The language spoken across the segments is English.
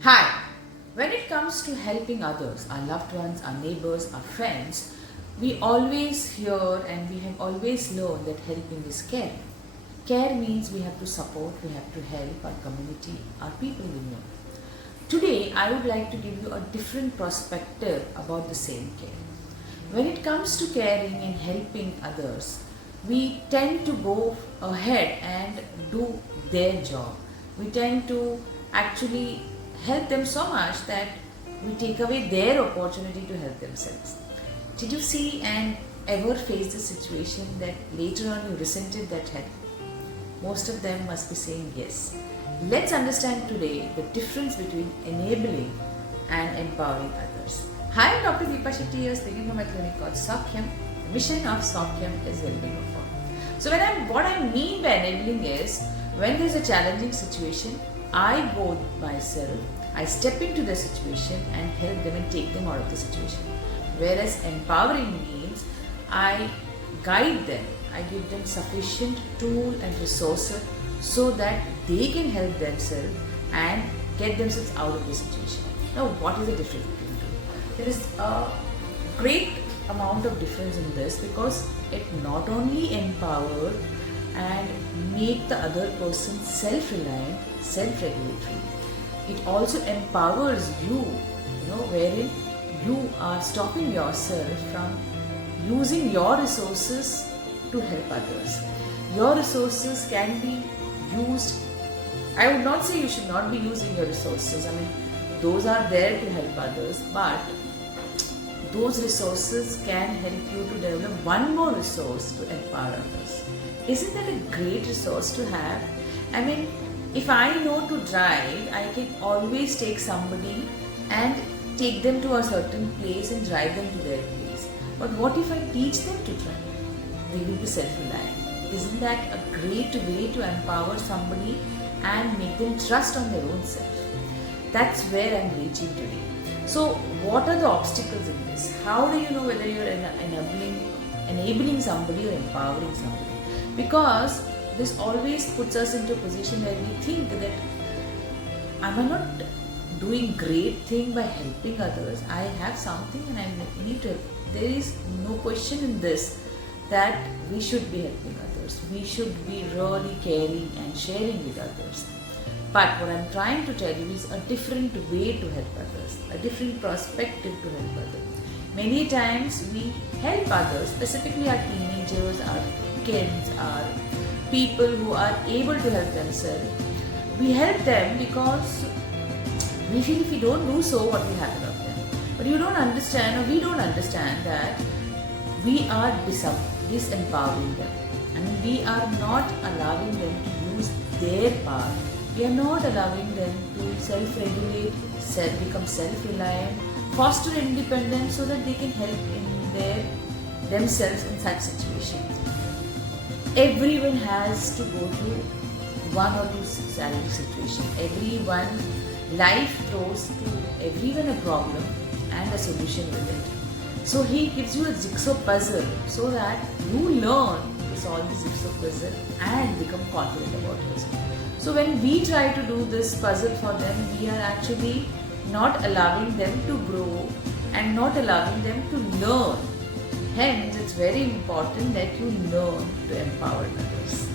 Hi! When it comes to helping others, our loved ones, our neighbors, our friends, we always hear and we have always learned that helping is caring. Care means we have to support, we have to help our community, our people we know. Today, I would like to give you a different perspective about the same care. When it comes to caring and helping others, we tend to go ahead and do their job. We tend to actually help them so much that we take away their opportunity to help themselves. Did you see and ever face the situation that later on you resented that help? Most of them must be saying yes. Let's understand today the difference between enabling and empowering others. Hi, I'm Dr. Deepa Shetty here, speaking from my clinic called Sakhyam. The mission of Sakhyam is well-being of all. So what I mean by enabling is when there's a challenging situation, I go myself, I step into the situation and help them and take them out of the situation. Whereas empowering means I guide them, I give them sufficient tool and resources so that they can help themselves and get themselves out of the situation. Now, what is the difference between the two? There is a great amount of difference in this because it not only empower and make the other person self-reliant, self-regulatory, it also empowers you, wherein you are stopping yourself from using your resources to help others. Your resources can be used. I would not say you should not be using your resources. I mean, those are there to help others, but those resources can help you to develop one more resource to empower others. Isn't that a great resource to have? I mean, if I know to drive, I can always take somebody and take them to a certain place and drive them to their place. But what if I teach them to drive? They will be self-reliant. Isn't that a great way to empower somebody and make them trust on their own self? That's where I'm reaching today. So, what are the obstacles in this? How do you know whether you're enabling somebody or empowering somebody? Because this always puts us into a position where we think that am I not doing great thing by helping others? I have something and I need to help. There is no question in this that we should be helping others. We should be really caring and sharing with others. But what I'm trying to tell you is a different way to help others, a different perspective to help others. Many times we help others, specifically our teenagers, our kids, our people who are able to help themselves. We help them because we feel if we don't do so, what will happen of them? But you don't understand, or we don't understand that we are disempowering them. I mean, we are not allowing them to use their power. We are not allowing them to self-regulate, become self-reliant, foster independence so that they can help in themselves in such situations. Everyone has to go through one or two challenging situations. Life throws to everyone a problem and a solution with it. So he gives you a jigsaw puzzle so that you learn to solve the jigsaw puzzle and become confident about yourself. So when we try to do this puzzle for them, we are actually not allowing them to grow and not allowing them to learn. Hence, it's very important that you learn to empower others.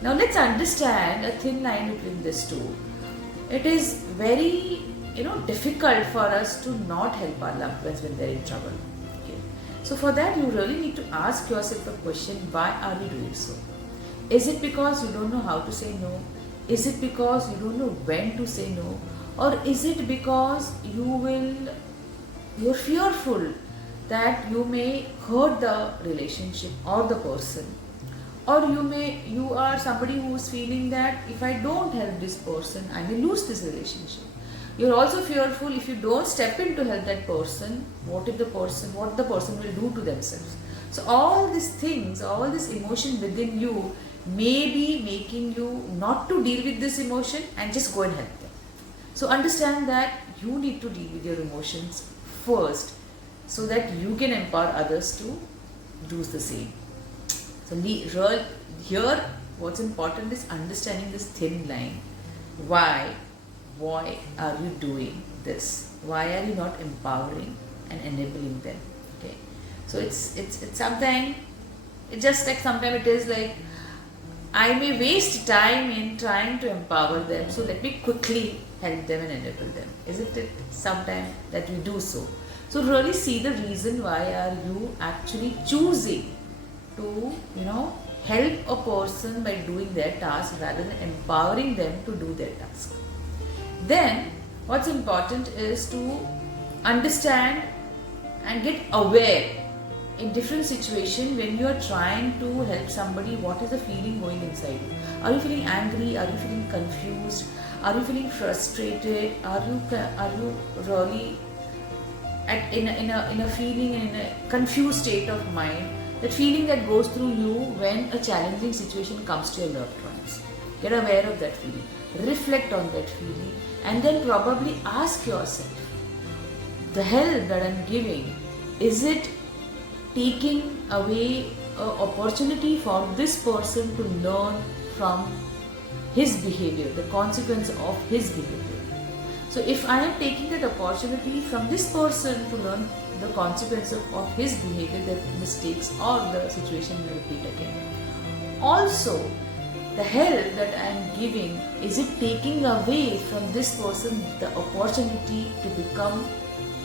Now let's understand a thin line between these two. It is very difficult for us to not help our loved ones when they're in trouble. Okay. So for that, you really need to ask yourself a question: why are we doing so? Is it because you don't know how to say no? Is it because you don't know when to say no? Or is it because you're fearful that you may hurt the relationship or the person? Or you are somebody who is feeling that if I don't help this person, I may lose this relationship. You're also fearful if you don't step in to help that person, what the person will do to themselves. So all these things, all this emotion within you may be making you not to deal with this emotion and just go and help them. So understand that you need to deal with your emotions first so that you can empower others to do the same. So here what's important is understanding this thin line. Why why are you doing this? Why are you not empowering and enabling them? Okay, so it's sometimes, it's just like sometimes it is like, I may waste time in trying to empower them, so let me quickly help them and enable them. Isn't it sometimes that we do so? So really see the reason why are you actually choosing to, help a person by doing their task rather than empowering them to do their task. Then what's important is to understand and get aware in different situations when you are trying to help somebody, what is the feeling going inside you? Are you feeling angry? Are you feeling confused? Are you feeling frustrated? Are you really in a feeling, in a confused state of mind? That feeling that goes through you when a challenging situation comes to your loved ones. Get aware of that feeling. Reflect on that feeling, and then probably ask yourself, the help that I'm giving, is it taking away an opportunity for this person to learn from his behavior, the consequence of his behavior? So if I am taking that opportunity from this person to learn the consequence of his behavior, the mistakes or the situation will repeat again. Also, the help that I am giving, is it taking away from this person the opportunity to become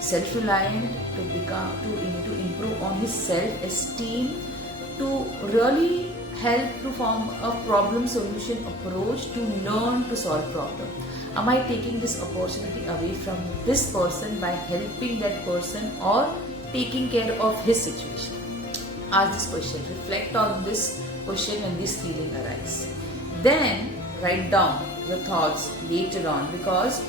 self-reliant, to improve on his self-esteem, to really help to form a problem solution approach to learn to solve problem? Am I taking this opportunity away from this person by helping that person or taking care of his situation? Ask this question, reflect on this question when this feeling arises. Then write down your thoughts later on, because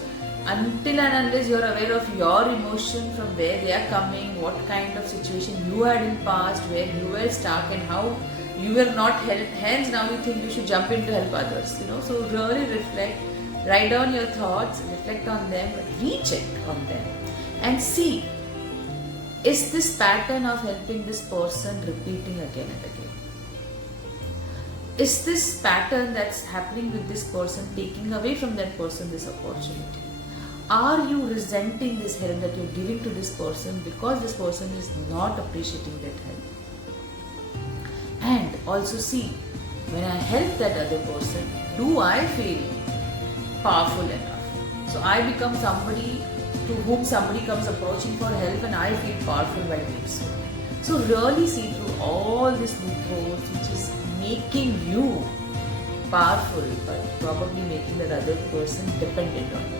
until and unless you are aware of your emotion, from where they are coming, what kind of situation you had in past, where you were stuck and how you were not helped, hence now you think you should jump in to help others. So really reflect, write down your thoughts, reflect on them, recheck on them and see, is this pattern of helping this person repeating again and again? Is this pattern that's happening with this person taking away from that person this opportunity? Are you resenting this help that you're giving to this person because this person is not appreciating that help? And also see, when I help that other person, do I feel powerful enough? So I become somebody to whom somebody comes approaching for help and I feel powerful by doing so. So really see through all these loopholes which is making you powerful but probably making that other person dependent on you.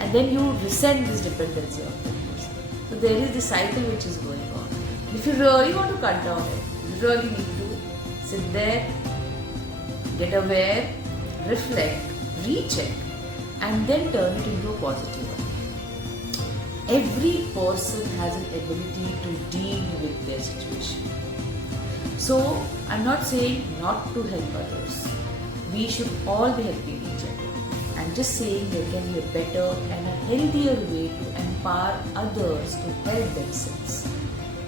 And then you resent this dependency of that person. So there is the cycle which is going on. If you really want to cut down it, you really need to sit there, get aware, reflect, recheck, and then turn it into a positive one. Every person has an ability to deal with their situation. So I'm not saying not to help others. We should all be helping each other. I'm just saying there can be a better and a healthier way to empower others to help themselves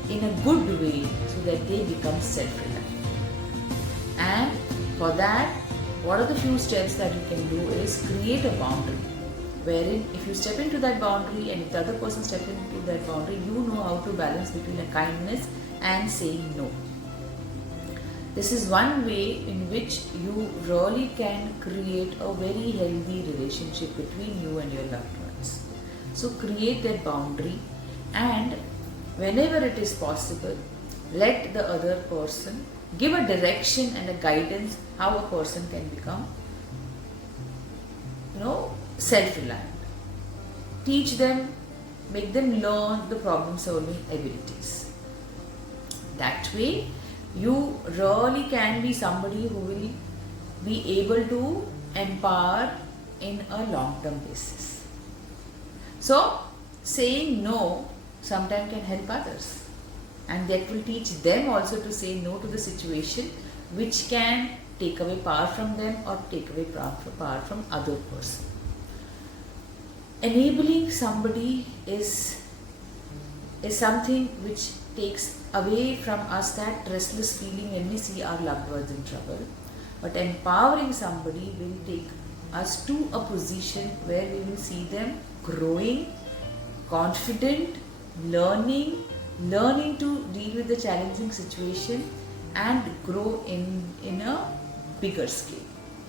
in a good way so that they become self-reliant. And for that, what are the few steps that you can do is create a boundary, wherein if you step into that boundary and if the other person steps into that boundary, you know how to balance between a kindness and saying no. This is one way in which you really can create a very healthy relationship between you and your loved ones. So create that boundary, and whenever it is possible, let the other person give a direction and a guidance how a person can become, self-reliant. Teach them, make them learn the problem-solving abilities. That way, you really can be somebody who will be able to empower in a long-term basis. So, saying no sometimes can help others, and that will teach them also to say no to the situation which can take away power from them or take away power from other person. Enabling somebody is something which takes away from us that restless feeling when we see our loved ones in trouble. But empowering somebody will take us to a position where we will see them growing, confident, learning to deal with the challenging situation and grow in a bigger scale.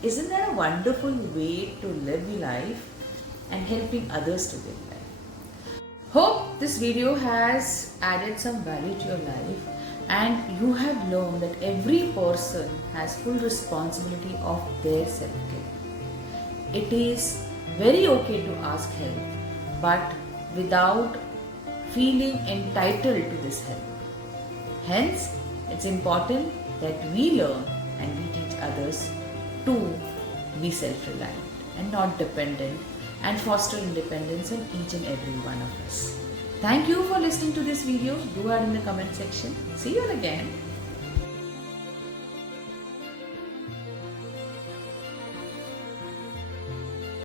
Isn't that a wonderful way to live life and helping others to live life? Hope this video has added some value to your life and you have learned that every person has full responsibility of their self-care. It is very okay to ask help, but without feeling entitled to this help. Hence, it's important that we learn and we teach others to be self-reliant and not dependent and foster independence in each and every one of us. Thank you for listening to this video. Do add in the comment section. See you again.